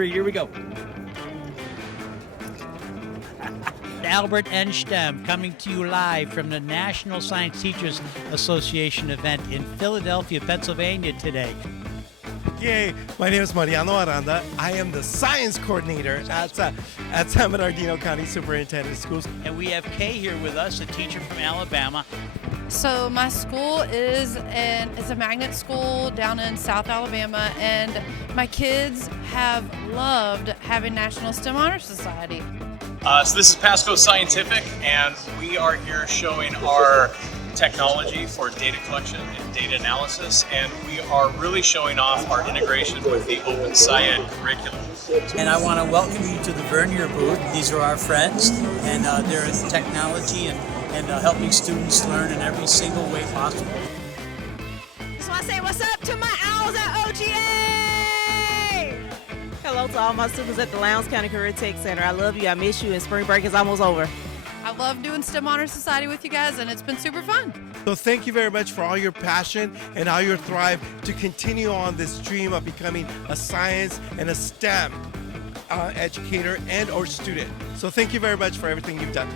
3. Here we go. Albert NSTEM coming to you live from the National Science Teachers Association event in Philadelphia, Pennsylvania today. Yay! My name is Mariano Aranda. I am the science coordinator at San Bernardino County Superintendent Schools. And we have Kay here with us, a teacher from Alabama. So my school is a magnet school down in South Alabama, and my kids have loved having National STEM Honor Society. So this is Pasco Scientific, and we are here showing our technology for data collection and data analysis, and we are really showing off our integration with the Open Science curriculum. And I want to welcome you to the Vernier booth. These are our friends, and they're in technology and helping students learn in every single way possible. Just want to say what's up to my owls at OGA! Hello to all my students at the Lowndes County Career Tech Center. I love you, I miss you, and spring break is almost over. I love doing STEM Honor Society with you guys, and it's been super fun. So thank you very much for all your passion and all your thrive to continue on this dream of becoming a science and a STEM educator and or student. So thank you very much for everything you've done.